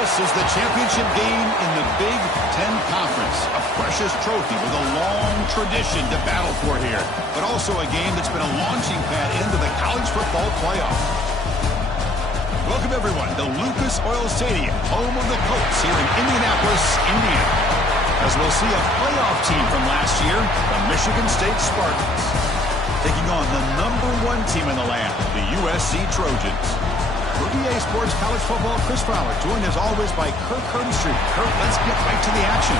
This is the championship game in the Big Ten Conference. A precious trophy with a long tradition to battle for here. But also a game that's been a launching pad into the college football playoff. Welcome, everyone, to Lucas Oil Stadium, home of the Colts here in Indianapolis, Indiana. As we'll see a playoff team from last year, the Michigan State Spartans, taking on the #1 team in the land, the USC Trojans. For EA Sports College Football, Chris Fowler, joined as always by Kirk Herbstreit. Kirk, let's get right to the action.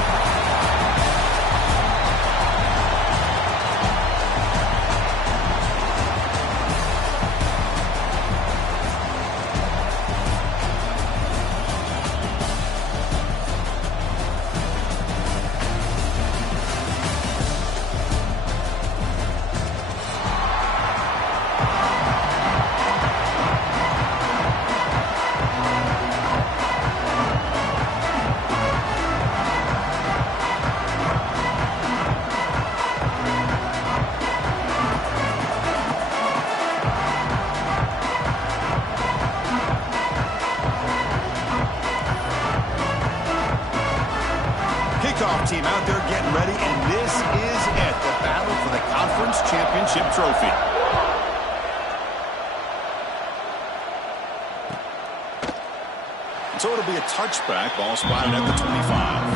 Team out there getting ready, and this is it, the battle for the conference championship trophy. So it'll be a touchback, ball spotted at the 25.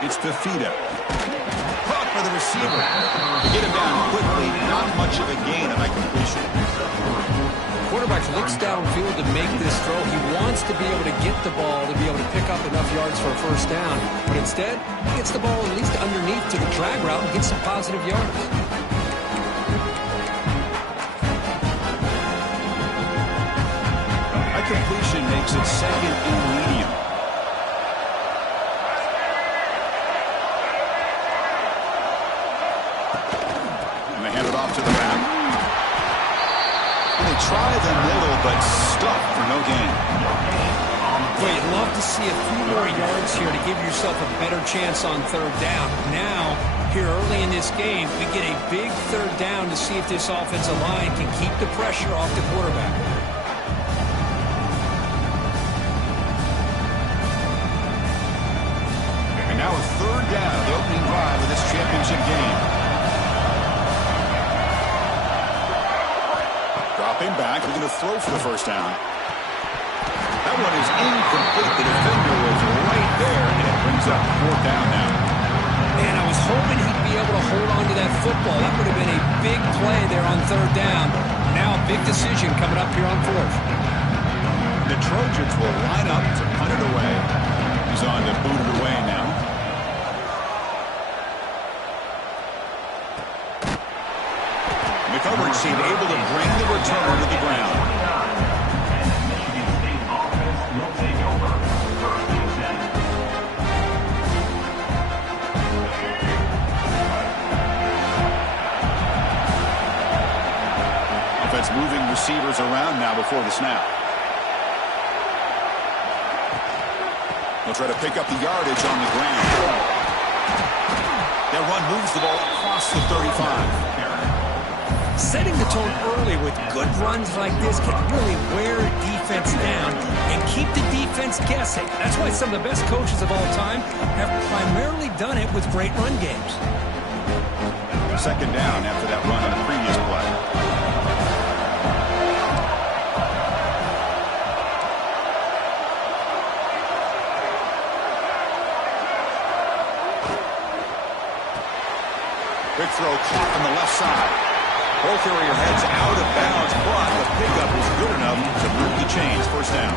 It's Fafita. Caught by the receiver. To get him down quickly, not much of a gain on that completion. The quarterback looks downfield to make this throw. He wants to be able to get the ball to be able to pick up enough yards for a first down. But instead, he gets the ball at least underneath to the drag route and gets some positive yards. That completion makes it second and medium. Try the middle, but stuck for no gain. Well, you'd love to see a few more yards here to give yourself a better chance on third down. Now, here early in this game, we get a big third down to see if this offensive line can keep the pressure off the quarterback. And now a third down, the opening drive of this championship game. Dropping back, we're going to throw for the first down. That one is incomplete. The defender was right there, and it brings up fourth down now. Man, I was hoping he'd be able to hold on to that football. That would have been a big play there on third down. Now a big decision coming up here on fourth. The Trojans will line up to punt it away. He's on to boot it away now. The coverage team able to bring the returner to the ground. Offense moving receivers around now before the snap. They'll try to pick up the yardage on the ground. That run moves the ball across the 35. Setting the tone early with good runs like this can really wear a defense down and keep the defense guessing. That's why some of the best coaches of all time have primarily done it with great run games. Second down after that run on the previous play. Quick throw caught on the left side. Ball carrier heads out of bounds, but the pickup was good enough to move the chains. First down.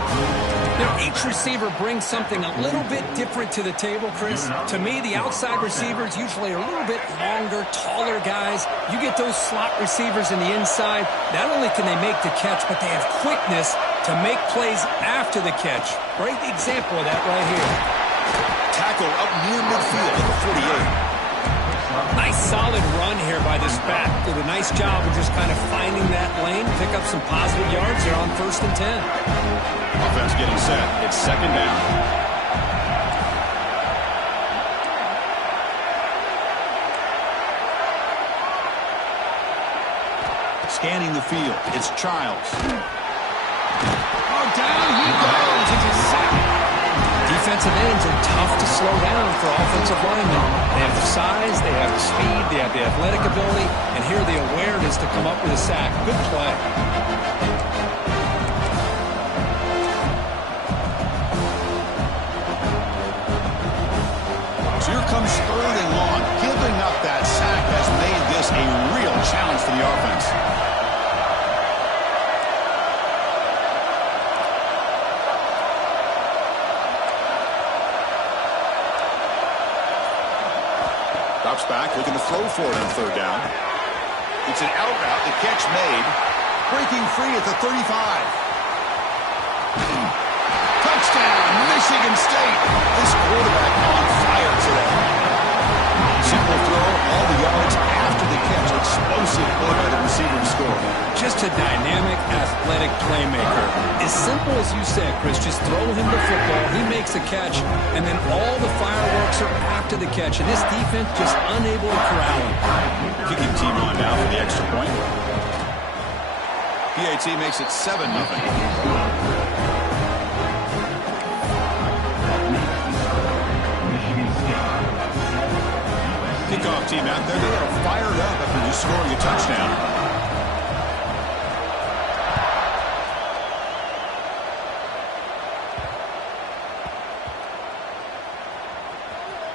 Now, each receiver brings something a little bit different to the table, Chris. To me, the outside receivers usually are a little bit longer, taller guys. You get those slot receivers in the inside. Not only can they make the catch, but they have quickness to make plays after the catch. Great example of that right here. Tackle up near midfield at the 48. Nice solid run here by this back. Did a nice job of just kind of finding that lane, pick up some positive yards there on 1st and 10. Offense getting set. It's 2nd down. Scanning the field. It's Childs. Oh, down he goes. It's a sack. Defensive ends are tough to slow down for offensive linemen. They have the size, they have the speed, they have the athletic ability, and here the awareness to come up with a sack. Good play. So here comes 3rd and long. Giving up that sack has made this a real challenge for the offense. Drops back, looking to throw for it on 3rd down. It's an out route, the catch made. Breaking free at the 35. Touchdown, Michigan State. This quarterback on fire today. Simple throw, all the yards after the catch. Explosive play by the receiver to score. Just a dynamic, athletic playmaker. As simple as you said, Chris, just throw him the football, he makes a catch, and then all the fireworks are after the catch, and this defense just unable to corral him. Kicking team on now for the extra point. PAT makes it 7-0. Kickoff team out there. They are fired up after just scoring a touchdown.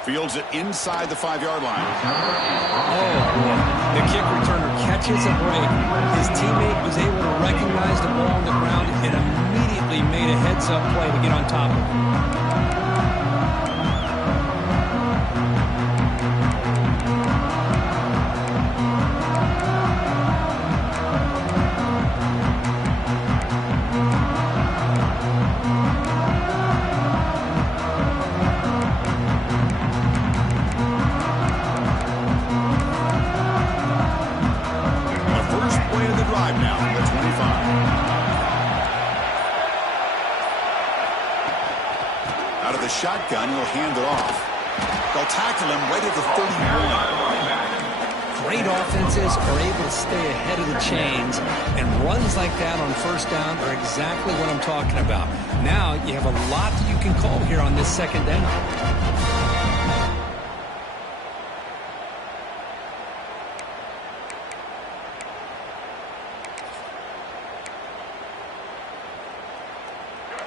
Fields it inside the 5-yard line. Oh, boy. The kick returner catches a break. His teammate was able to recognize the ball on the ground and immediately made a heads-up play to get on top of it. Shotgun, he'll hand it off. They'll tackle him right at the 31. Great offenses are able to stay ahead of the chains, and runs like that on 1st down are exactly what I'm talking about. Now you have a lot that you can call here on this 2nd down.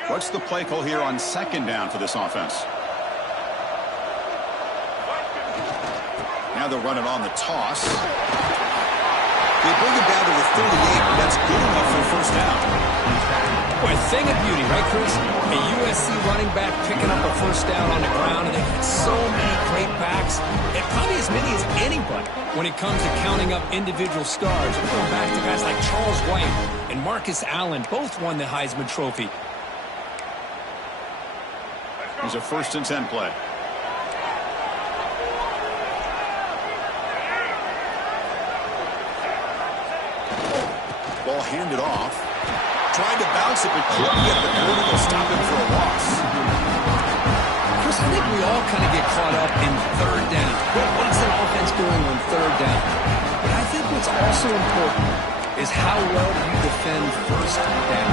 What's the play call here on 2nd down for this offense? Now they'll run it on the toss. They bring it down to the 38, but that's good enough for 1st down. Boy, a thing of beauty, right, Chris? A USC running back picking up a 1st down on the ground, and they've got so many great backs, and probably as many as anybody when it comes to counting up individual stars. We're going back to guys like Charles White and Marcus Allen, both won the Heisman Trophy. Here's a 1st and 10 play. Ball handed off. Tried to bounce it, but couldn't get the vertical. Stop him for a loss. Chris, I think we all kind of get caught up in 3rd down. What's an offense doing on 3rd down? But I think what's also important is how well you defend 1st down.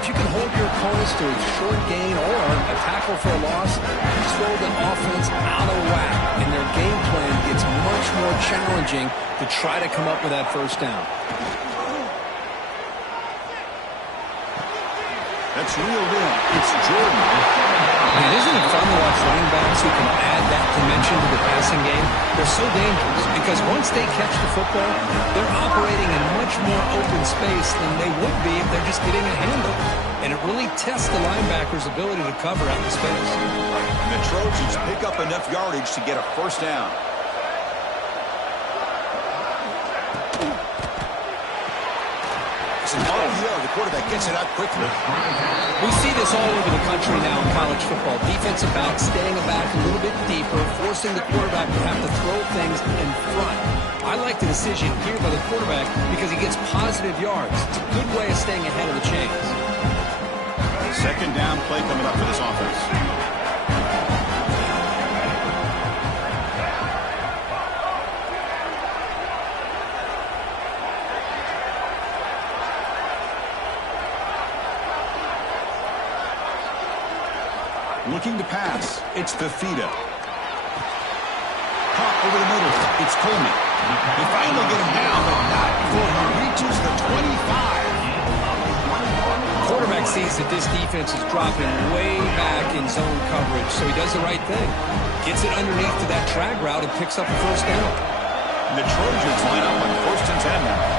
If you can hold your opponents to a short gain or a tackle for a loss, you throw the offense out of whack, and their game plan gets much more challenging to try to come up with that 1st down. That's reeled in. It's Jordan. Man, isn't it fun to watch running backs who can add that dimension to the passing game? They're so dangerous because once they catch the football, they're operating in much more open space than they would be if they're just getting a handle. And it really tests the linebacker's ability to cover out the space. And the Trojans pick up enough yardage to get a 1st down. It's an RPO to the quarterback gets it out quickly. We see this all over the country now in college football. Defensive backs staying back a little bit deeper, forcing the quarterback to have to throw things in front. I like the decision here by the quarterback because he gets positive yards. It's a good way of staying ahead of the chains. Second down play coming up for this offense. Looking to pass. It's Fafita. Pop over the middle. It's Coleman. They finally get him down, but not before he reaches the 25. Quarterback sees that this defense is dropping way back in zone coverage, so he does the right thing. Gets it underneath to that drag route and picks up the first down. And the Trojans line up on 1st and 10 now.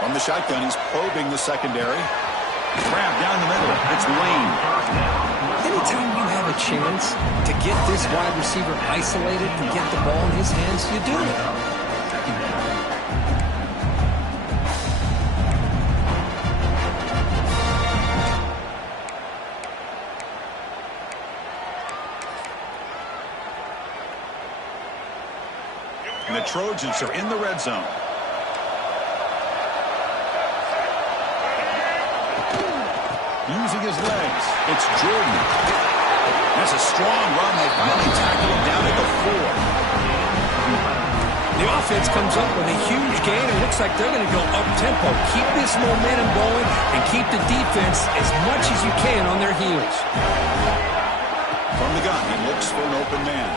From the shotgun, he's probing the secondary. Grab down the middle. It's Lane. Anytime you have a chance to get this wide receiver isolated and get the ball in his hands, you do it. And the Trojans are in the red zone. Using his legs, it's Jordan. That's a strong run. They finally tackle him down at the 4. The offense comes up with a huge gain. It looks like they're going to go up-tempo. Keep this momentum going and keep the defense as much as you can on their heels. From the gun, he looks for an open man.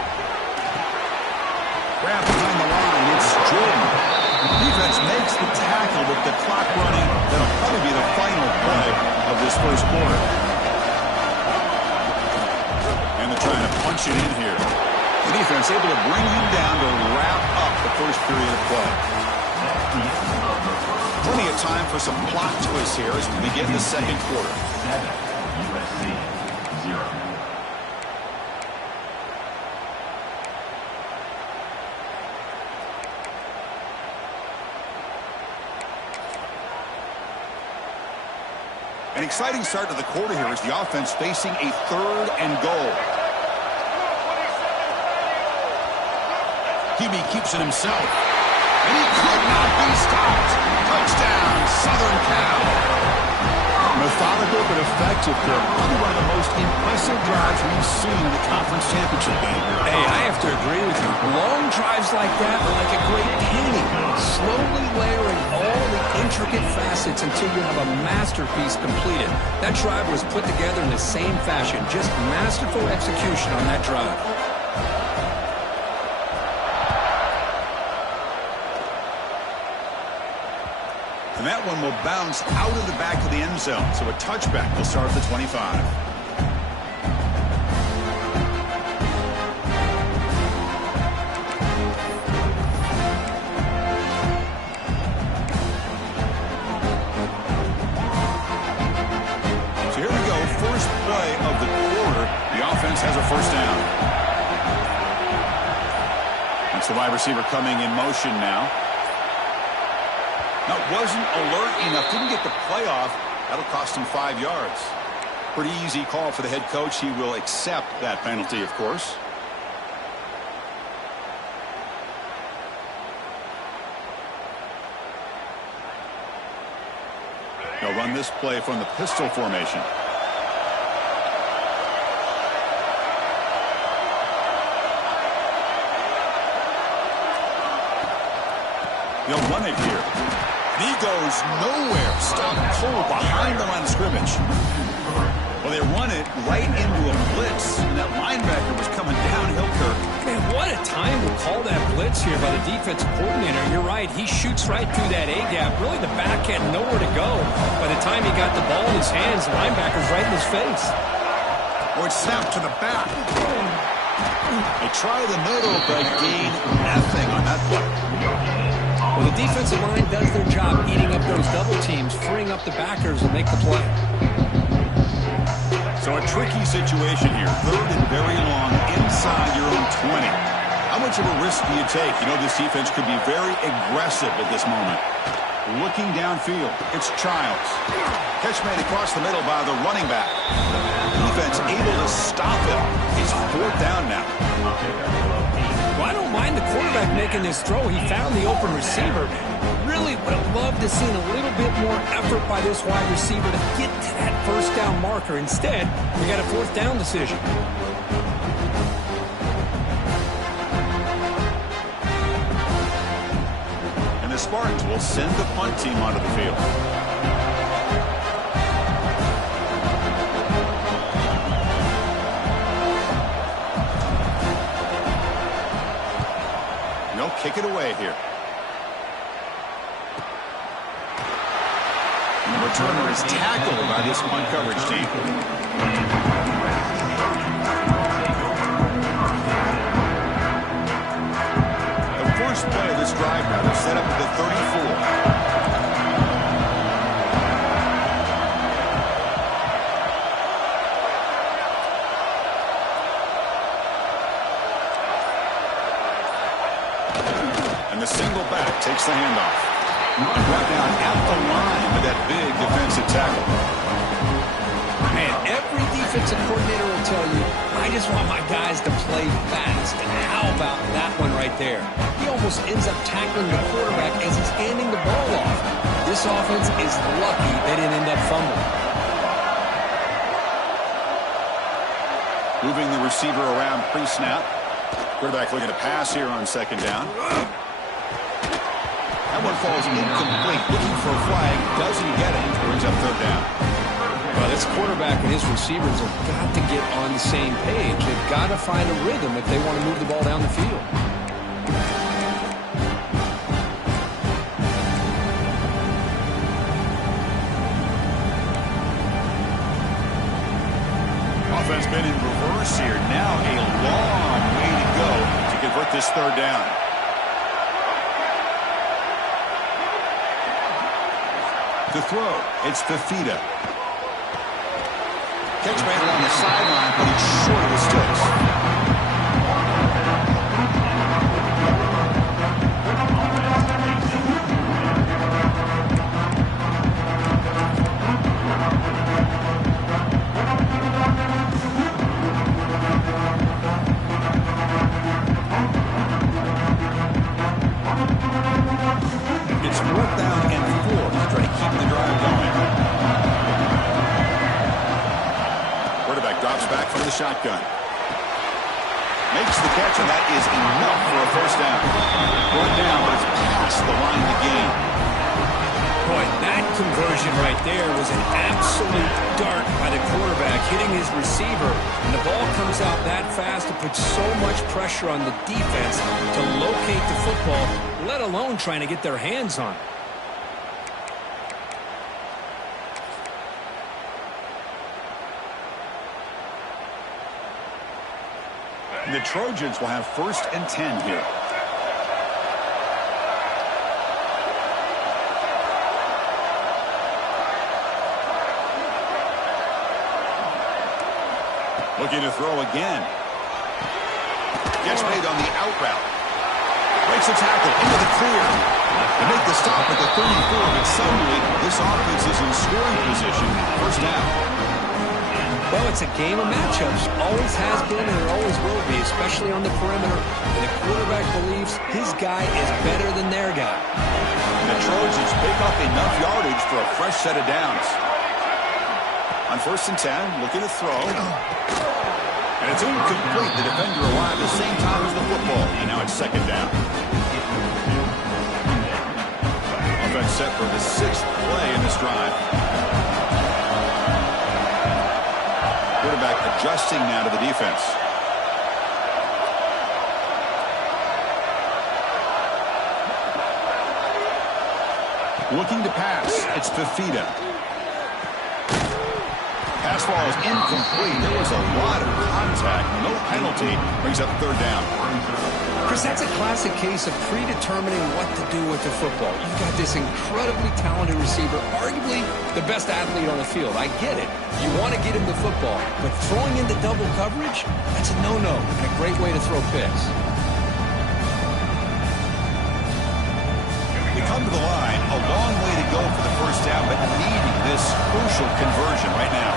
Grab behind the line, it's Jordan. Defense makes the tackle with the clock running. That'll probably be the final play of this first quarter. And they're trying to punch it in here. The defense able to bring him down to wrap up the first period of play. Plenty of time for some plot twists here as we begin the second quarter. 7, USC 0. An exciting start to the quarter here as the offense facing a 3rd and goal. Hebe keeps it himself, and he could not be stopped. Touchdown, Southern Cal. Methodical but effective here. Probably one of the most impressive drives we've seen in the conference championship game. Hey, I have to agree with you. Long drives like that are like a great painting. Slowly layering all the intricate facets until you have a masterpiece completed. That drive was put together in the same fashion. Just masterful execution on that drive. And that one will bounce out of the back of the end zone. So a touchback will start at the 25. So here we go. First play of the quarter. The offense has a first down. That's the wide receiver coming in motion now. Now, wasn't alert enough, didn't get the play off. That'll cost him 5 yards. Pretty easy call for the head coach. He will accept that penalty, of course. They'll run this play from the pistol formation. They'll run it here. And he goes nowhere. Stopped cold behind the line of scrimmage. Well, they run it right into a blitz, and that linebacker was coming downhill, Kirk. Man, what a time to call that blitz here by the defensive coordinator. You're right. He shoots right through that A-gap. Really, the back had nowhere to go. By the time he got the ball in his hands, the linebacker's right in his face. Or it's snapped to the back. They try the middle, but gain nothing on that play. Well, the defensive line does their job eating up those double teams, freeing up the backers and make the play. So a tricky situation here. 3rd and very long inside your own 20. How much much of a risk do you take? You know this defense could be very aggressive at this moment. Looking downfield, it's Childs. Catch made across the middle by the running back. Defense able to stop him. It's 4th down now. Well, I don't mind the quarterback making this throw. He found the open receiver. Really would have loved to see a little bit more effort by this wide receiver to get to that first down marker. Instead, we got a 4th down decision. And the Spartans will send the punt team onto the field. They'll kick it away here. And the returner is tackled by this punt coverage team. The first play of this drive now, they're set up at the 34. And the single back takes the handoff. Brought down at the line with that big defensive tackle. Man, every defensive coordinator will tell you, I just want my guys to play fast. And how about that one right there? He almost ends up tackling the quarterback as he's handing the ball off. This offense is lucky they didn't end up fumbling. Moving the receiver around pre-snap. Quarterback looking to pass here on 2nd down. That one falls incomplete. Looking for a flag. Doesn't get it. Brings up 3rd down. Well, this quarterback and his receivers have got to get on the same page. They've got to find a rhythm if they want to move the ball down the field. Offense been in reverse here. Now a long way to go to convert this 3rd down. To throw, it's Fafita. Catch made along the sideline, but it's short of the sticks. It's 4th down and 4 to try to keep the drive going. Quarterback drops back from the shotgun. Makes the catch, and that is enough for a 1st down. Brought down, but it's past the line of the game. Boy, that conversion right there was an absolute dart by the quarterback, hitting his receiver. And the ball comes out that fast to put so much pressure on the defense to locate the football, let alone trying to get their hands on it. The Trojans will have 1st and 10 here. Looking to throw again. Gets made on the out route. Breaks the tackle into the clear. They make the stop at the 34, but suddenly this offense is in scoring position. 1st down. Well, it's a game of matchups. Always has been and it always will be, especially on the perimeter. And the quarterback believes his guy is better than their guy. The Trojans pick up enough yardage for a fresh set of downs. On 1st and 10, looking to throw. And it's incomplete. The defender arrived at the same time as the football. And now it's 2nd down. Offense set for the 6th play in this drive. Quarterback adjusting now to the defense. Looking to pass. It's Fafita. Pass ball is incomplete. There was a lot of contact. No penalty. Brings up 3rd down. Chris, that's a classic case of predetermining what to do with the football. You've got this incredibly talented receiver, arguably the best athlete on the field. I get it. You want to get him the football, but throwing into double coverage, that's a no-no and a great way to throw picks. to the line. A long way to go for the first down, but needing this crucial conversion right now.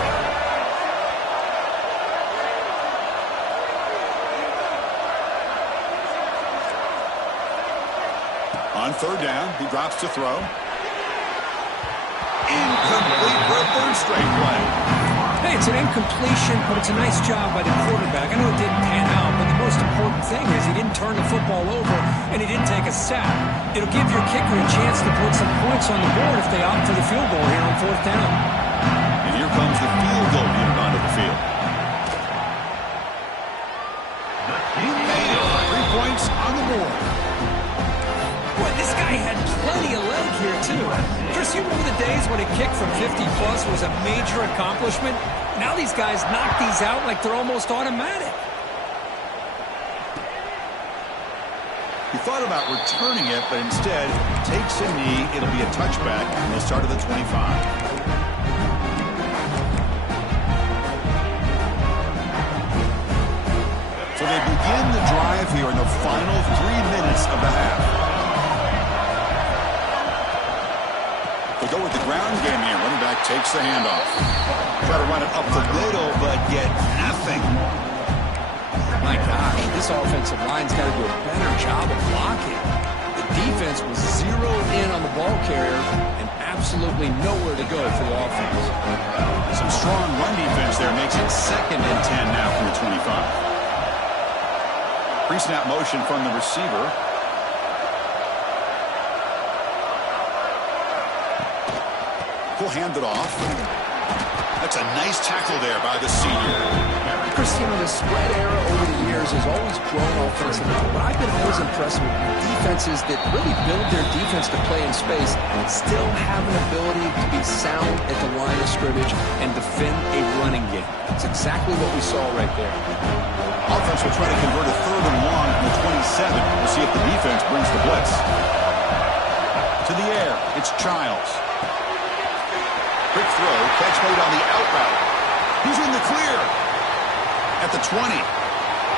On third down, he drops to throw. Incomplete for a third straight play. Hey, it's an incompletion, but it's a nice job by the quarterback. I know it didn't pan out, but the most important thing is he didn't turn the football over, and he didn't take a sack. It'll give your kicker a chance to put some points on the board if they opt for the field goal here on fourth down. And here comes the field goal unit onto the field. He made it. 3 points on the board. Boy, this guy had plenty of leg here, too. Chris, you remember the days when a kick from 50-plus was a major accomplishment? Now these guys knock these out like they're almost automatic. He thought about returning it, but instead takes a knee. It'll be a touchback, and they'll start at the 25. So they begin the drive here in the final 3 minutes of the half. They go with the ground game here. Running back takes the handoff. Try to run it up the middle, but get nothing. My gosh, this offensive line's got to do a better job of blocking. The defense was zeroed in on the ball carrier and absolutely nowhere to go for the offense. Some strong run defense there makes it 2nd and 10 now from the 25. Pre-snap motion from the receiver. He'll hand it off. That's a nice tackle there by the senior. Christina, the spread era over the years has always grown offensively, but I've been always impressed with defenses that really build their defense to play in space and still have an ability to be sound at the line of scrimmage and defend a running game. It's exactly what we saw right there. Offense will try to convert a 3rd and long from the 27. We'll see if the defense brings the blitz. To the air, it's Childs. Quick throw, catch made on the out route. He's in the clear. At the 20.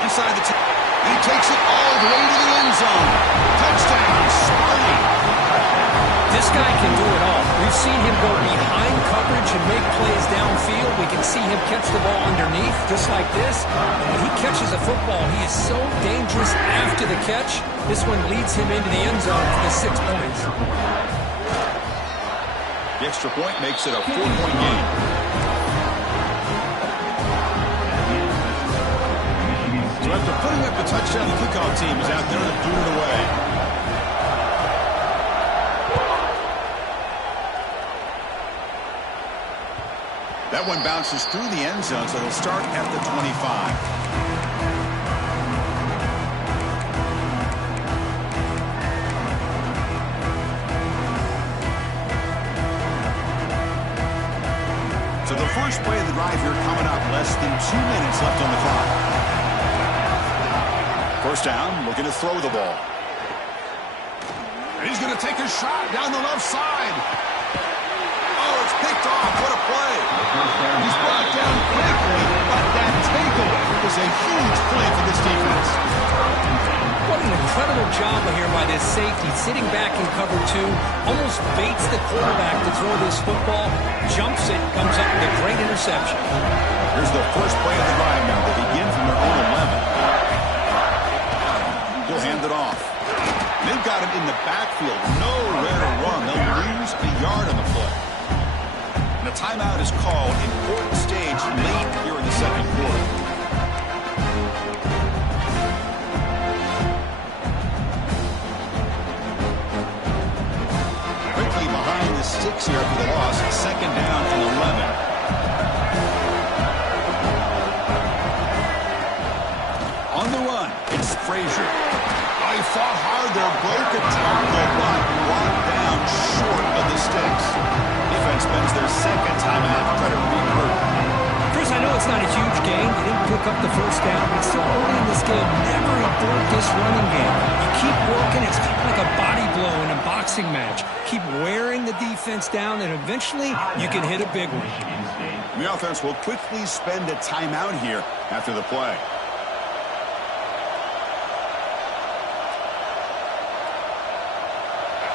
Inside the 10. And he takes it all the way to the end zone. Touchdown, Sparty. This guy can do it all. We've seen him go behind coverage and make plays downfield. We can see him catch the ball underneath, just like this. And when he catches a football, he is so dangerous after the catch. This one leads him into the end zone for the 6 points. The extra point makes it a 4-point game. So after putting up the touchdown, the kickoff team is out there to do it away. That one bounces through the end zone, so they'll start at the 25. So the first play of the drive here coming up. Less than 2 minutes left on the clock. First down, looking to throw the ball. And he's going to take a shot down the left side. Oh, it's picked off. What a play. He's brought down quickly, but that takeaway is a huge play for this defense. What an incredible job here by this safety, sitting back in cover 2, almost baits the quarterback to throw this football, jumps it, comes up with a great interception. Here's the first play of the drive now. They begin from their own 11. He'll hand it off. They've got him in the backfield. Nowhere to run. They'll lose a yard on the play. And a timeout is called. Important stage late here in the second quarter. Quickly behind the sticks here for the loss. 2nd down and 11. On the run, it's Frazier. Oh, he fought hard there, broke a tackle, but brought down short of the sticks. Defense spends their 2nd timeout to try to regroup. Chris, I know it's not a huge gain. They didn't pick up the first down, but still early in this game, never abort this running game. You keep working, it's kind of like a body blow in a boxing match. Keep wearing the defense down, and eventually you can hit a big one. The offense will quickly spend a timeout here after the play.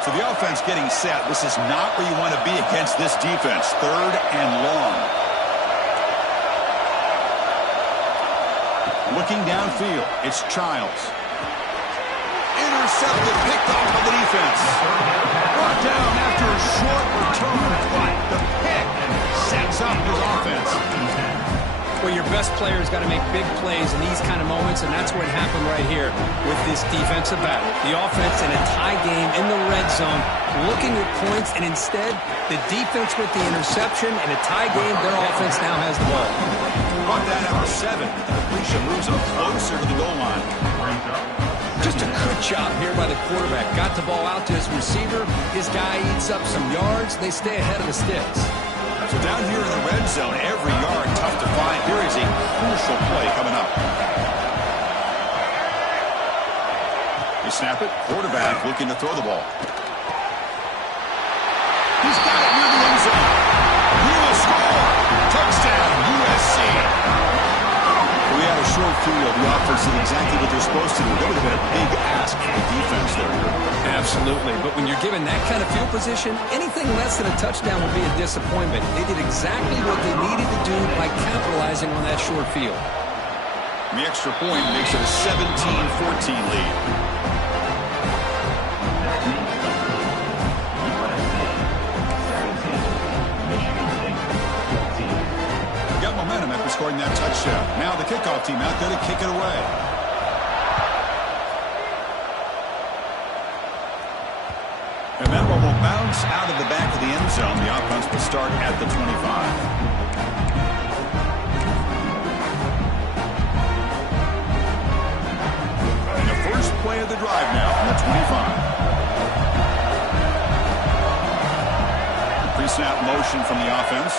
So the offense getting set. This is not where you want to be against this defense. 3rd and long. Looking downfield, it's Childs. Intercepted, picked off by the defense. Brought down after a short return, but the pick sets up his offense. Well, your best player's got to make big plays in these kind of moments, and that's what happened right here with this defensive battle. The offense in a tie game in the red zone, looking at points, and instead, the defense with the interception. In a tie game, their offense now has the ball. Brought down after 7. The completion moves them closer to the goal line. Just a good job here by the quarterback. Got the ball out to his receiver. His guy eats up some yards. They stay ahead of the sticks. So down here in the red zone, every yard tough to find. Here is a crucial play coming up. They snap it. Quarterback looking to throw the ball. He's got it near the end zone. He will score. Touchdown, USC. We had a short field. The offense did exactly what they're supposed to do. That would have been a big ask for the defense there. Absolutely. But when you're given that kind of field position, anything less than a touchdown would be a disappointment. They did exactly what they needed to do by capitalizing on that short field. And the extra point makes it a 17-14 lead. Momentum after scoring that touchdown. Now the kickoff team out there to kick it away. And that one will bounce out of the back of the end zone. The offense will start at the 25. And the first play of the drive now from the 25. Pre-snap motion from the offense.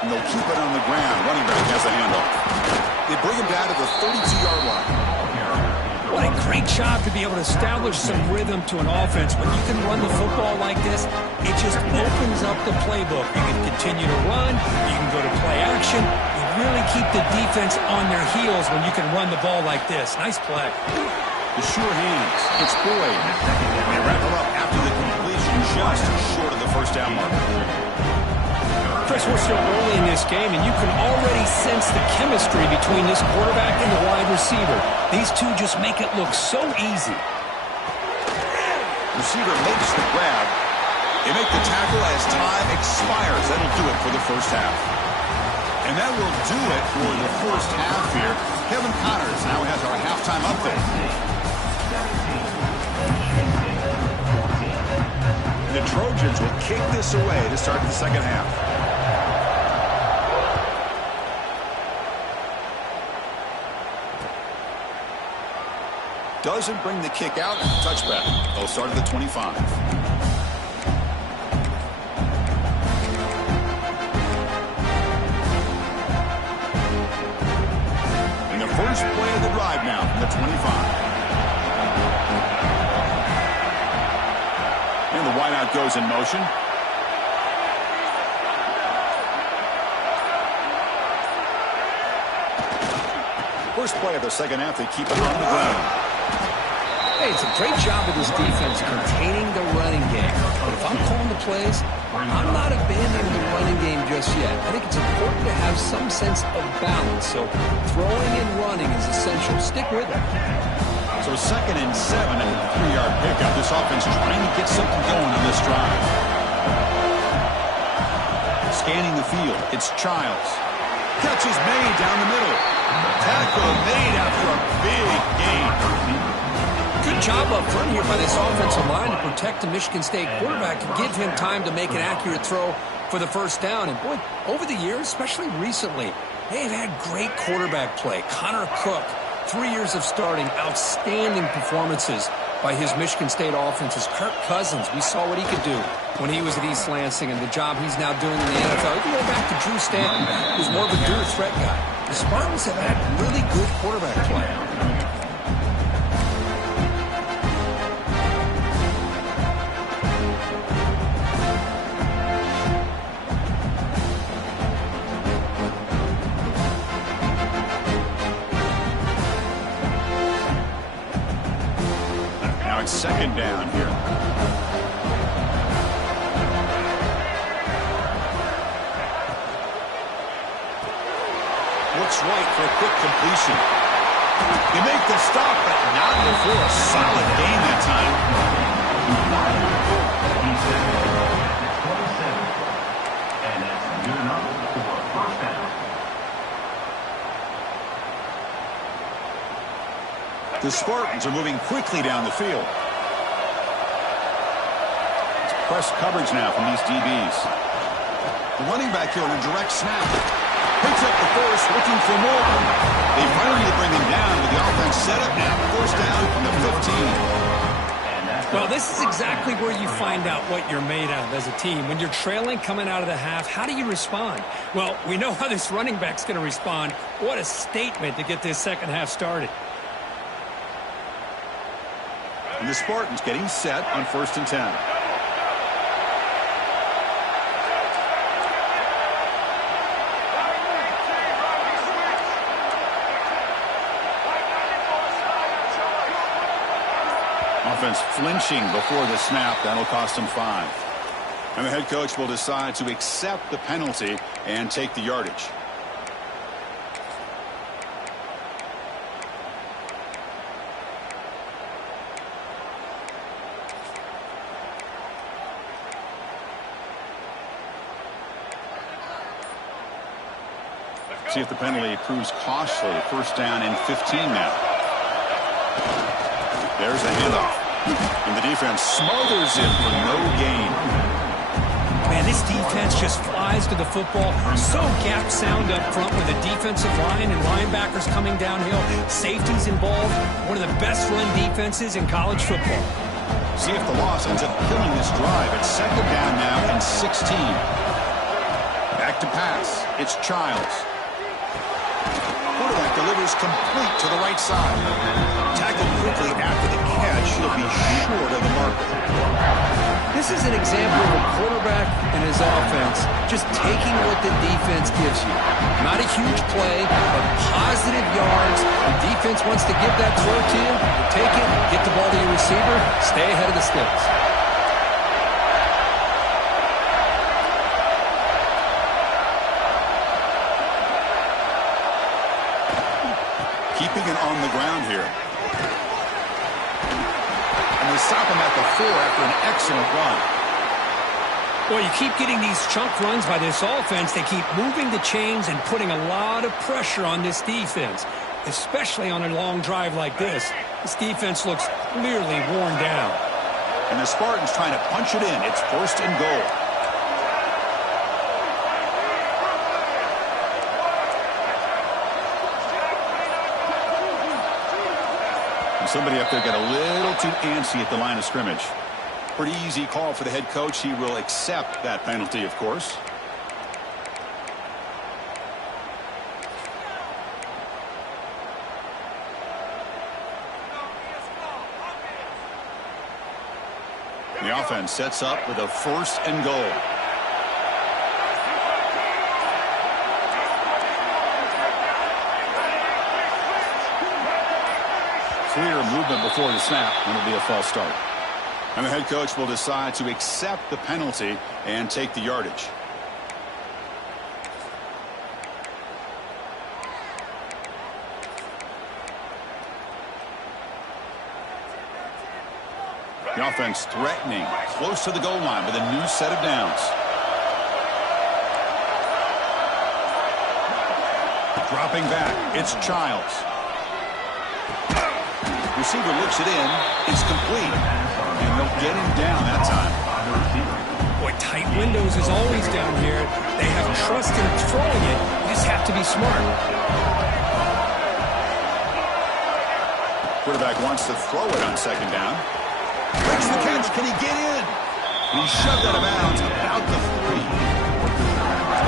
And they'll keep it on the ground. Running back has the handoff. They bring him down to the 32-yard line. What a great job to be able to establish some rhythm to an offense. When you can run the football like this, it just opens up the playbook. You can continue to run. You can go to play action. You really keep the defense on their heels when you can run the ball like this. Nice play. The sure hands. It's Boyd. And they wrap it up after the completion just short of the first down marker. Chris, we're still early in this game, and you can already sense the chemistry between this quarterback and the wide receiver. These two just make it look so easy. Receiver makes the grab. They make the tackle as time expires. That'll do it for the first half. And that will do it for the first half here. Kevin Connors now has our halftime update. The Trojans will kick this away to start the second half. Doesn't bring the kick out. Touchback. They'll start at the 25. And the first play of the drive now from the 25. And the wideout goes in motion. First play of the second half, they keep it on the ground. Hey, it's a great job of this defense containing the running game. But if I'm calling the plays, I'm not abandoning the running game just yet. I think it's important to have some sense of balance. So throwing and running is essential. Stick with it. So 2nd and 7 and a 3-yard pickup. This offense trying to get something going on this drive. Scanning the field. It's Childs. Catch is made down the middle. Tackle made after a big gain. Good job up front here by this offensive line to protect the Michigan State quarterback and give him time to make an accurate throw for the first down. And, boy, over the years, especially recently, they've had great quarterback play. Connor Cook, 3 years of starting, outstanding performances by his Michigan State offenses. Kirk Cousins, we saw what he could do when he was at East Lansing and the job he's now doing in the NFL. You can go back to Drew Stanton, who's more of a dual threat guy. The Spartans have had really good quarterback play. Now it's second down here. Looks right for a quick completion. You make the stop, but not before a solid gain that time. And that's good enough for a first down. The Spartans are moving quickly down the field. It's press coverage now from these DBs. The running back here on a direct snap. Picks up the first, looking for more. They finally bring him down with the offense set up now. First down from the 15. Well, this is exactly where you find out what you're made of as a team. When you're trailing coming out of the half, how do you respond? Well, we know how this running back's going to respond. What a statement to get this second half started. And the Spartans getting set on 1st and 10. Offense flinching before the snap. That'll cost him 5. And the head coach will decide to accept the penalty and take the yardage. See if the penalty proves costly. First down and 15 now. There's the handoff. And the defense smothers him for no gain. Man, this defense just flies to the football. So gap sound up front with the defensive line and linebackers coming downhill. Safeties involved. One of the best run defenses in college football. See if the loss ends up killing this drive. It's second down now and 16. Back to pass. It's Childs. Quarterback delivers complete to the right side. Tackled quickly after the catch. He'll be short of the marker. This is an example of a quarterback and his offense just taking what the defense gives you. Not a huge play, but positive yards. The defense wants to give that throw to you. You take it, get the ball to your receiver, stay ahead of the sticks. Keeping it on the ground here. And they stop him at the 4 after an excellent run. Well, you keep getting these chunk runs by this offense. They keep moving the chains and putting a lot of pressure on this defense, especially on a long drive like this. This defense looks clearly worn down. And the Spartans trying to punch it in. It's 1st and goal. Somebody up there got a little too antsy at the line of scrimmage. Pretty easy call for the head coach. He will accept that penalty, of course. The offense sets up with a 1st and goal. Clear movement before the snap, and it'll be a false start. And the head coach will decide to accept the penalty and take the yardage. The offense threatening, close to the goal line with a new set of downs. Dropping back, it's Childs. Receiver looks it in. It's complete. And they'll get him down that time. Boy, tight windows is always down here. They have trust in throwing it. You just have to be smart. Quarterback wants to throw it on second down. Breaks the catch. Can he get in? He shoved out of bounds about the 3.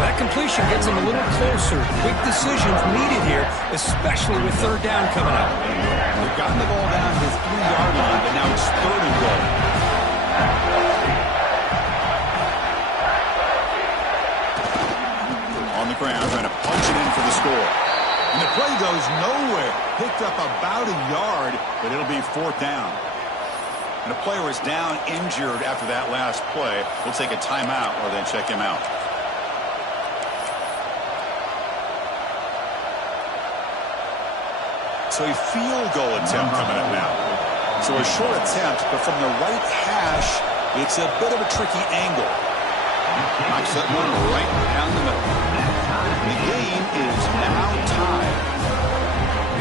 That completion gets him a little closer. Quick decisions needed here, especially with third down coming up. They've gotten the ball down to the 3-yard line, but now it's 3rd and goal. On the ground, trying to punch it in for the score. And the play goes nowhere. Picked up about a yard, but it'll be 4th down. And a player is down injured after that last play. We'll take a timeout or then check him out. So a field goal attempt coming up now. So a short attempt, but from the right hash, it's a bit of a tricky angle. Knocks that one right down the middle. The game is now tied.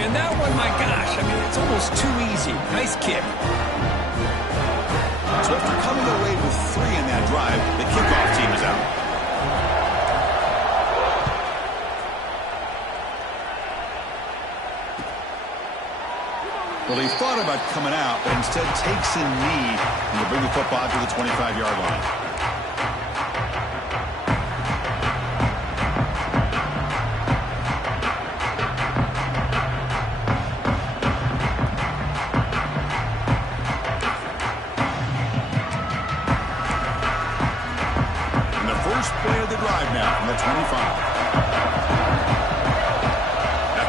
And that one, my gosh, I mean, it's almost too easy. Nice kick. So after coming away with 3 in that drive, the kickoff team is out. Well, he thought about coming out, but instead takes a knee and will bring the football to the 25-yard line. And the first play of the drive now from the 25.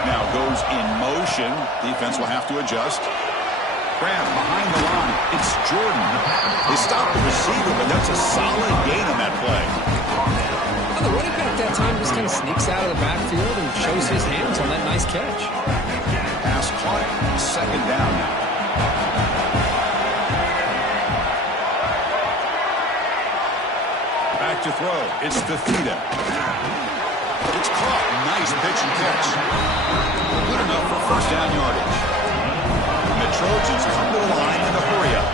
Now goes in motion. Defense will have to adjust. Grab behind the line. It's Jordan. They stopped the receiver, but that's a solid gain on that play. Well, the running back that time just kind of sneaks out of the backfield and shows his hands on that nice catch. Pass caught. Second down now. Back to throw. It's Fafita. It's caught. Nice pitch and catch. Good enough for first down yardage. And the Trojans come to the line in a hurry-up.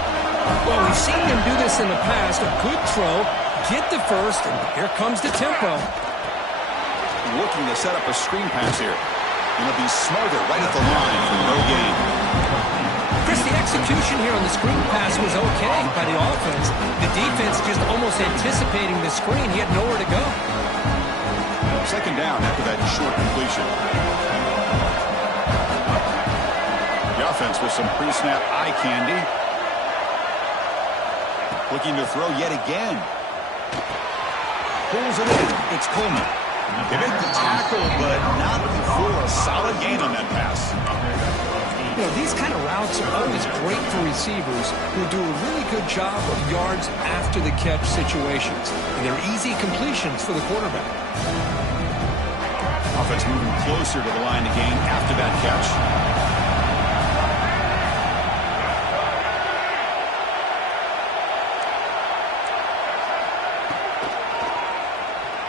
Well, we've seen them do this in the past. A good throw, get the first, and here comes the tempo. Looking to set up a screen pass here. And it'll be smarter right at the line for no gain. Chris, the execution here on the screen pass was okay by the offense. The defense just almost anticipating the screen. He had nowhere to go. Second down after that short completion. The offense with some pre-snap eye candy. Looking to throw yet again. Pulls it in. It's Coleman. They make the tackle, but not before a solid gain on that pass. You know, these kind of routes are always great for receivers who do a really good job of yards after the catch situations. And they're easy completions for the quarterback. Offense moving closer to the line to gain after that catch.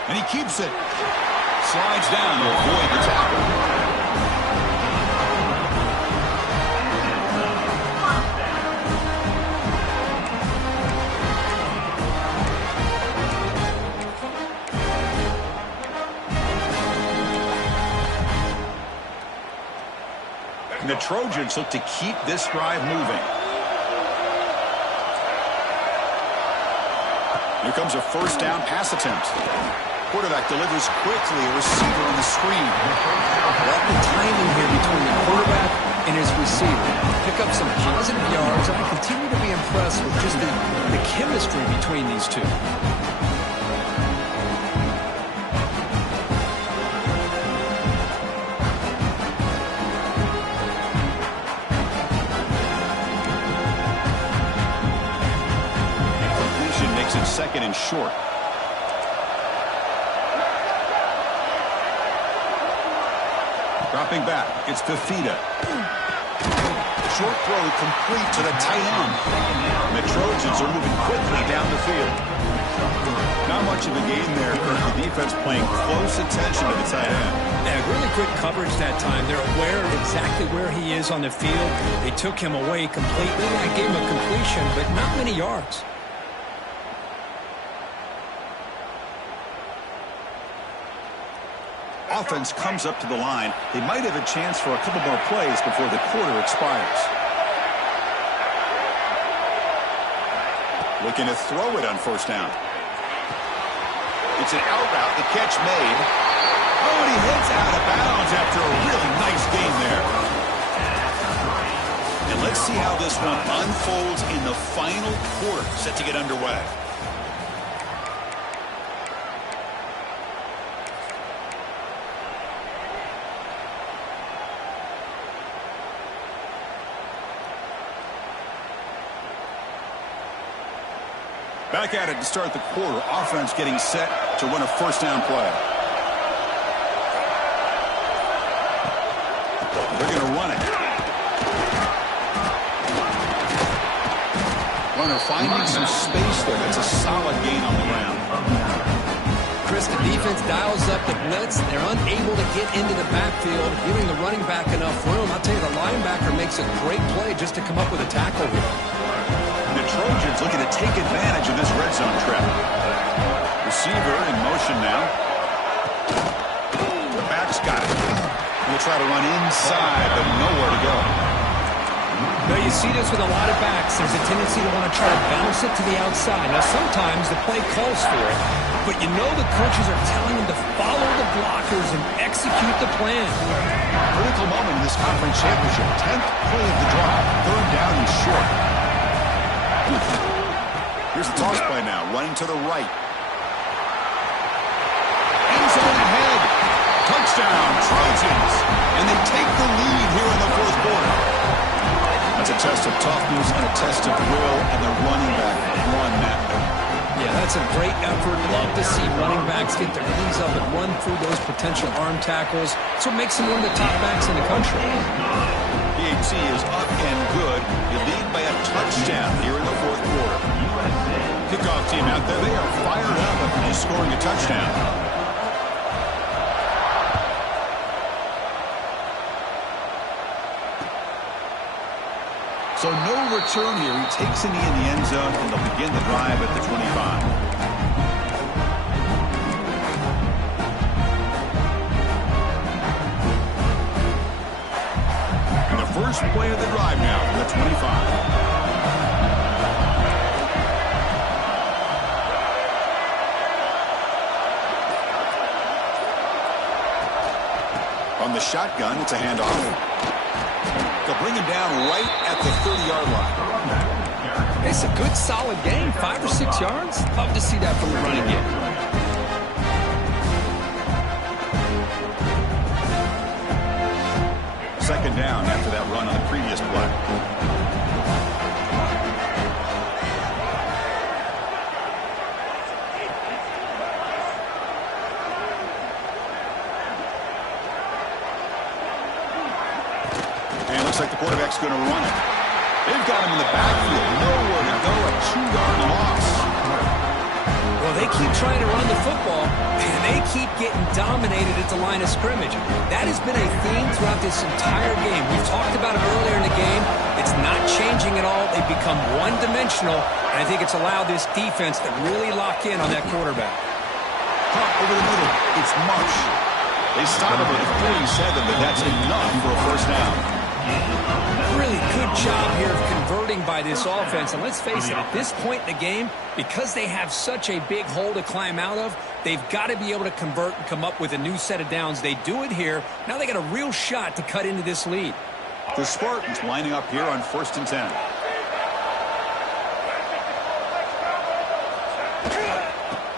And he keeps it. Slides down to avoid the tackle. The Trojans look to keep this drive moving. Here comes a first down pass attempt. Quarterback delivers quickly, a receiver on the screen. Rapid timing here between the quarterback and his receiver. Pick up some positive yards, and I continue to be impressed with just the chemistry between these two. Second and short. Dropping back, it's Fafita. Short throw complete to the tight end. And the Trojans are moving quickly down the field. Not much of a gain there, Kirk. The defense paying close attention to the tight end. Yeah, really good coverage that time. They're aware of exactly where he is on the field. They took him away completely. I gave him a completion, but not many yards. Offense comes up to the line. They might have a chance for a couple more plays before the quarter expires. Looking to throw it on first down. It's an out route. The catch made. Oh, and he heads out of bounds after a really nice game there. And let's see how this one unfolds in the final quarter, set to get underway. Back at it to start the quarter. Offense getting set to run a first down play. They're going to run it. Runner finding some space there. That's a solid gain on the ground. Chris, the defense dials up the blitz. They're unable to get into the backfield, giving the running back enough room. I'll tell you, the linebacker makes a great play just to come up with a tackle here. The Trojans looking to take advantage of this red zone trap. Receiver in motion now. The back's got it. We'll try to run inside, but nowhere to go. Now, you see this with a lot of backs. There's a tendency to want to try to bounce it to the outside. Now, sometimes the play calls for it, but you know the coaches are telling them to follow the blockers and execute the plan. Critical moment in this conference championship. 10th play of the drive. Third down and short. Here's the toss play now. Running to the right. End zone ahead. Touchdown, Trojans. And they take the lead here in the fourth quarter. That's a test of toughness and a test of will, and the running back won that one. Yeah, that's a great effort. Love to see running backs get their knees up and run through those potential arm tackles. That's what makes them one of the top backs in the country. PAT is up and good. You lead by a touchdown here in the fourth quarter. Kickoff team out there, they are fired up after just scoring a touchdown. So no return here. He takes it in the end zone, and they'll begin the drive at the 25. And the first play of the drive now from the 25. On the shotgun, it's a handoff. They'll bring him down right at the 30-yard line. It's a good, solid game. 5 or 6 yards. Love to see that from the running game. Second down after that run on the previous play. Like the quarterback's going to run it. They've got him in the backfield. Nowhere to go. A 2-yard loss. Well, they keep trying to run the football, and they keep getting dominated at the line of scrimmage. That has been a theme throughout this entire game. We've talked about it earlier in the game. It's not changing at all. They've become one-dimensional, and I think it's allowed this defense to really lock in on that quarterback. Pump over the middle. It's Marsh. They stop him at the 47, but that's enough for a first down. Really good job here of converting by this offense. And let's face it, at this point in the game, because they have such a big hole to climb out of, they've got to be able to convert and come up with a new set of downs. They do it here. Now they got a real shot to cut into this lead. The Spartans lining up here on 1st and 10.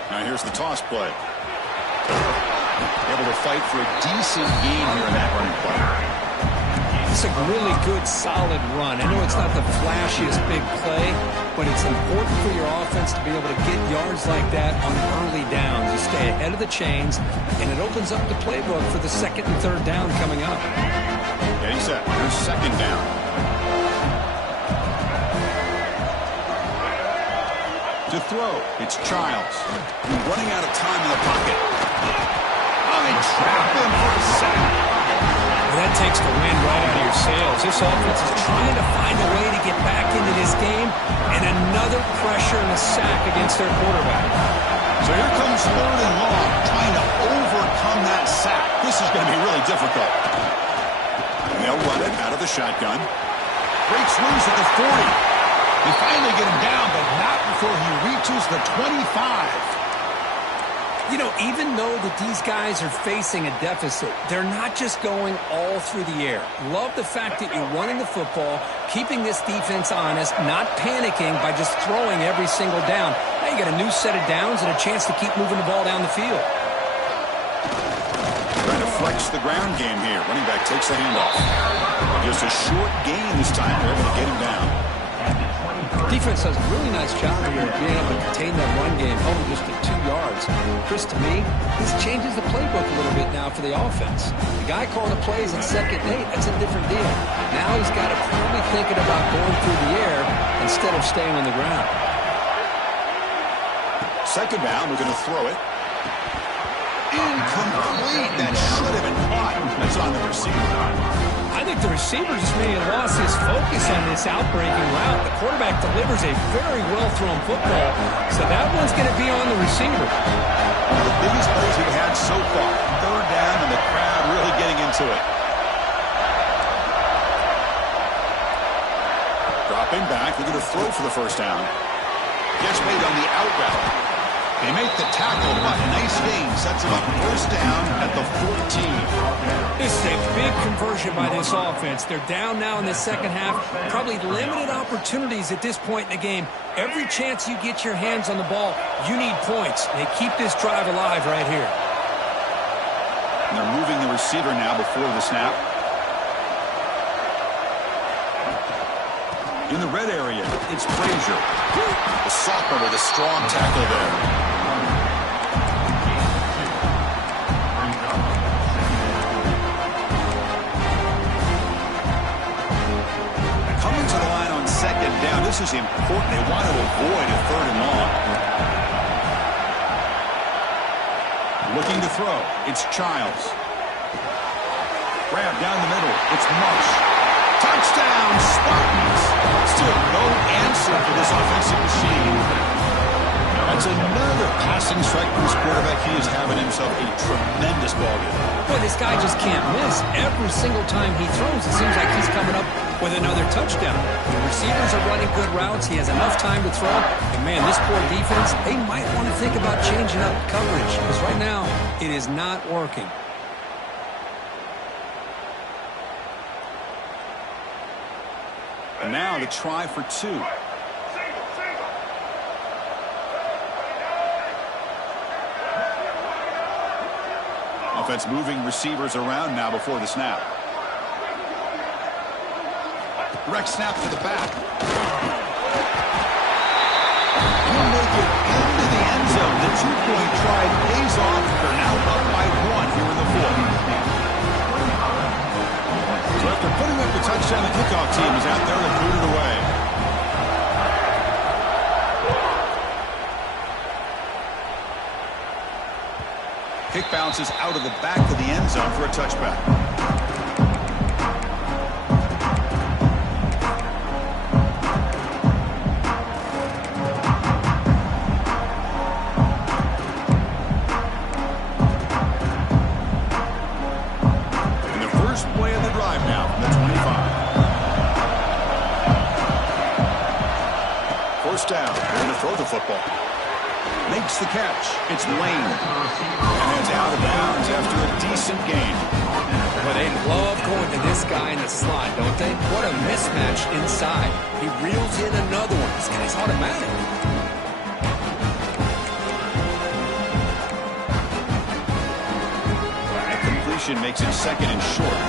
Now here's the toss play. Able to fight for a decent gain here in that running play. It's a really good, solid run. I know it's not the flashiest big play, but it's important for your offense to be able to get yards like that on early downs. You stay ahead of the chains, and it opens up the playbook for the second and third down coming up. Getting set. Here's second down. To throw, it's Childs. Running out of time in the pocket. Oh, they trap him for a sack. Well, that takes the wind right out of your sails. This offense is trying to find a way to get back into this game, and another pressure and a sack against their quarterback. So here comes 3rd and long, trying to overcome that sack. This is going to be really difficult. And they'll run it out of the shotgun. Breaks loose at the 40. They finally get him down, but not before he reaches the 25. You know, even though that these guys are facing a deficit, they're not just going all through the air. Love the fact that you're running the football, keeping this defense honest, not panicking by just throwing every single down. Now you got a new set of downs and a chance to keep moving the ball down the field. Trying to flex the ground game here. Running back takes the handoff. Just a short gain this time. They're able to get him down. Defense does a really nice job here of being able to contain that run game, holding just to 2 yards. Chris, to me, this changes the playbook a little bit now for the offense. The guy calling the plays at 2nd and 8, that's a different deal. Now he's got to probably thinking about going through the air instead of staying on the ground. 2nd down, we're going to throw it. Incomplete. That should have been caught. That's on the receiver. I think the receiver just may have lost his focus on this outbreaking route. The quarterback delivers a very well-thrown football, so that one's going to be on the receiver. One of the biggest plays we've had so far. 3rd down, and the crowd really getting into it. Dropping back, they're going to throw for the 1st down. Gets made on the out route. They make the tackle, but nice gain. Sets them up 1st down at the 14. This is a big conversion by this offense. They're down now in the 2nd half. Probably limited opportunities at this point in the game. Every chance you get your hands on the ball, you need points. They keep this drive alive right here. And they're moving the receiver now before the snap. In the red area, it's Frazier. The sophomore with a strong tackle there. Coming to the line on 2nd down. This is important. They want to avoid a 3rd and long. Looking to throw. It's Childs. Grab down the middle. It's Marsh. Touchdown, Spartans. Still no answer for this offensive machine. That's another passing strike from his quarterback. He is having himself a tremendous ballgame. Boy, this guy just can't miss. Every single time he throws, it seems like he's coming up with another touchdown. The receivers are running good routes. He has enough time to throw. And, man, this poor defense, they might want to think about changing up coverage because right now it is not working. And now the try for 2. Offense moving receivers around now before the snap. Direct snap to the back. He'll make it into the end zone. The 2-point try pays off. They're now up by 1 here in the 4th. So after putting up the touchdown, the kickoff team is out there to boot it away. Kick bounces out of the back of the end zone for a touchback. Down. They're going to throw the football. Makes the catch. It's Lane. And it's out of bounds after a decent gain. But they love going to this guy in the slot, don't they? What a mismatch inside. He reels in another one. This guy's automatic. That completion makes it 2nd and short.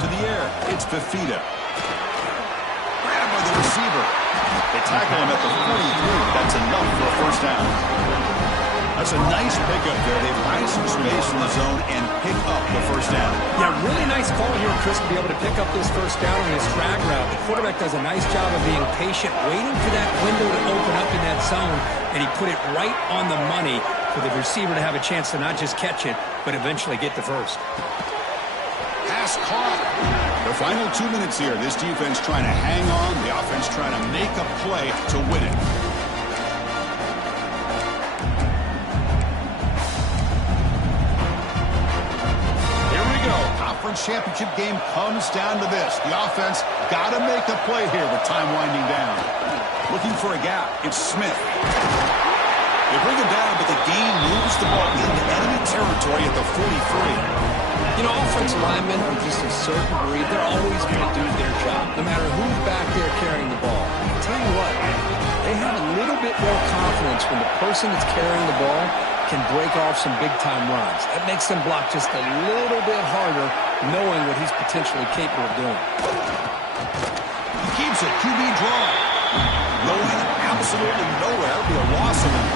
To the air. It's Fafita. The receiver. They tackle him at the 43. That's enough for a 1st down. That's a nice pickup there. They find some space in the zone and pick up the 1st down. Yeah, really nice call here, Chris, to be able to pick up this 1st down on his drag route. The quarterback does a nice job of being patient, waiting for that window to open up in that zone, and he put it right on the money for the receiver to have a chance to not just catch it, but eventually get the 1st. Pass caught. The final 2 minutes here. This defense trying to hang on. The offense trying to make a play to win it. Here we go. Conference championship game comes down to this. The offense got to make a play here with time winding down. Looking for a gap. It's Smith. They bring him down, but the gain moves the ball into enemy territory at the 43. You know, offensive linemen are just a certain breed. They're always going to do their job, no matter who's back there carrying the ball. I'll tell you what, they have a little bit more confidence when the person that's carrying the ball can break off some big-time runs. That makes them block just a little bit harder, knowing what he's potentially capable of doing. He keeps it. QB draw. Going absolutely nowhere. It'll be a loss of him.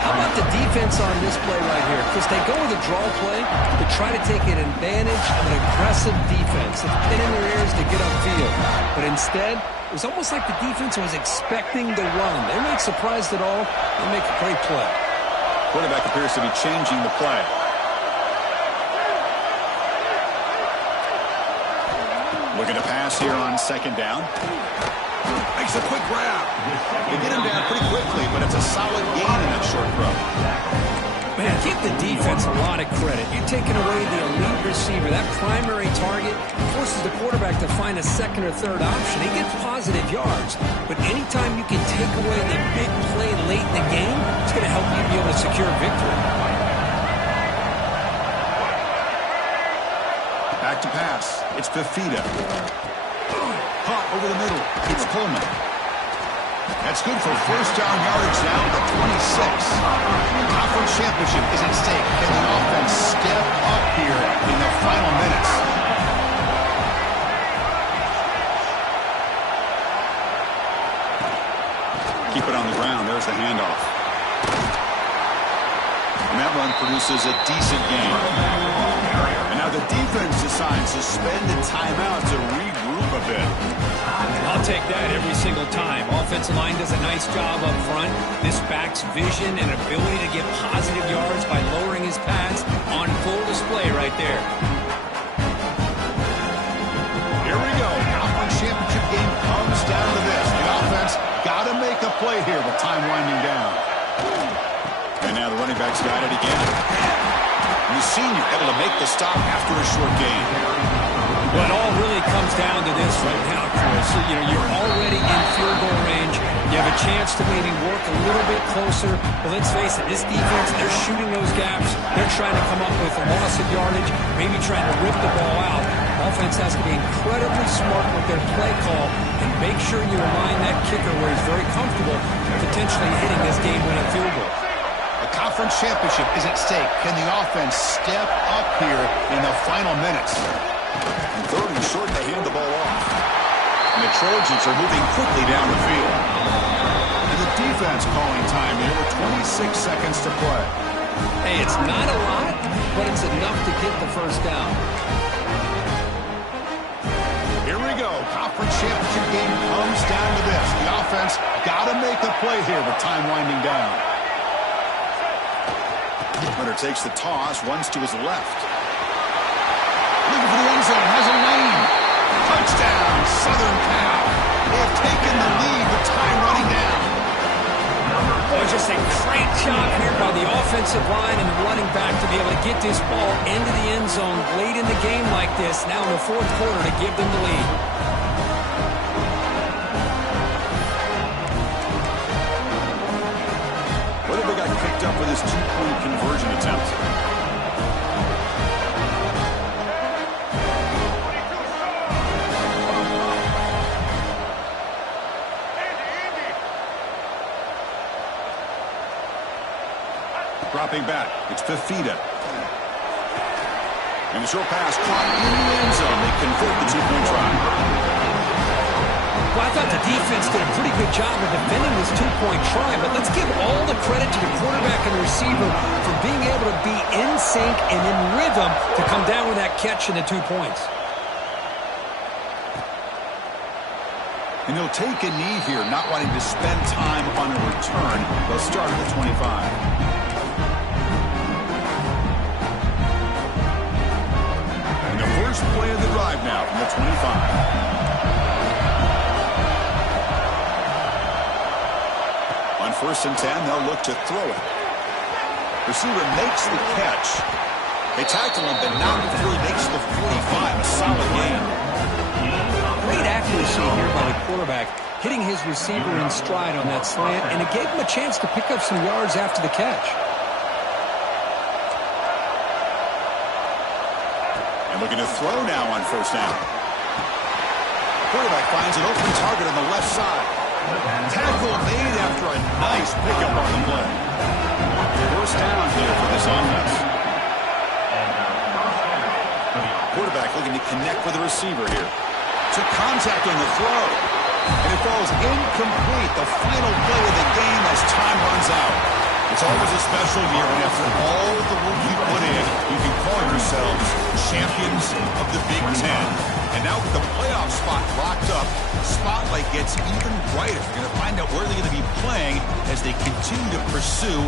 How about the defense on this play right here? Because they go with a draw play to try to take an advantage of an aggressive defense. It's pin in their ears to get upfield. But instead, it was almost like the defense was expecting the run. They're not surprised at all. They make a great play. Quarterback appears to be changing the play. Looking to pass here on second down. Makes a quick grab. They get him down pretty quickly, but it's a solid gain in that short throw. Man, give the defense a lot of credit. You're taking away the elite receiver. That primary target forces the quarterback to find a second or third option. He gets positive yards, but anytime you can take away the big play late in the game, it's going to help you be able to secure victory. Back to pass. It's Fafita. Hot over the middle. It's Coleman. That's good for first down yardage now at the 26. Conference championship is at stake. Can the offense step up here in the final minutes? Keep it on the ground. There's the handoff. And that run produces a decent gain. And now the defense decides to spend the timeout to regroup a bit. I'll take that every single time. Offensive line does a nice job up front. This back's vision and ability to get positive yards by lowering his pads on full display right there. Here we go. Conference championship game comes down to this. The offense got to make a play here with time winding down. And now the running back's got it again. And the senior able to make the stop after a short gain. Well, it all really comes down to this right now, Chris. You're already in field goal range. You have a chance to maybe work a little bit closer. But let's face it, this defense, they're shooting those gaps. They're trying to come up with a loss of yardage, maybe trying to rip the ball out. Offense has to be incredibly smart with their play call and make sure you align that kicker where he's very comfortable potentially hitting this game-winning field goal. The conference championship is at stake. Can the offense step up here in the final minutes? And third and short, they hand the ball off. And the Trojans are moving quickly down the field. And the defense calling time here with 26 seconds to play. Hey, it's not a lot, but it's enough to get the first down. Here we go. Conference championship game comes down to this. The offense got to make a play here with time winding down. Hunter takes the toss, runs to his left. Looking for the end zone, has a lane. Touchdown, Southern Cal. They have taken the lead with time running down. Oh, just a great job here by the offensive line and the running back to be able to get this ball into the end zone late in the game like this, now in the fourth quarter to give them the lead. What if they got kicked up for this two-point conversion attempt? Dropping back, it's Fafita. And the short pass caught in the end zone. They convert the two-point try. Well, I thought the defense did a pretty good job of defending this two-point try, but let's give all the credit to the quarterback and the receiver for being able to be in sync and in rhythm to come down with that catch and the 2 points. And they'll take a knee here, not wanting to spend time on a return. They'll start at the 25. First play of the drive now from the 25. On 1st and 10, they'll look to throw it. Receiver makes the catch. They tackle him, but not before he makes the 45. A solid gain. Great accuracy here by the quarterback, hitting his receiver in stride on that slant, and it gave him a chance to pick up some yards after the catch. Looking to throw now on 1st down. Quarterback finds an open target on the left side. Tackle made after a nice pickup on the play. 1st down here for this offense. Quarterback looking to connect with the receiver here. Took contact on the throw. And it falls incomplete, the final play of the game as time runs out. It's always a special year when after all the work you put in, you can call yourselves champions of the Big Ten. And now with the playoff spot locked up, the spotlight gets even brighter. You're going to find out where they're going to be playing as they continue to pursue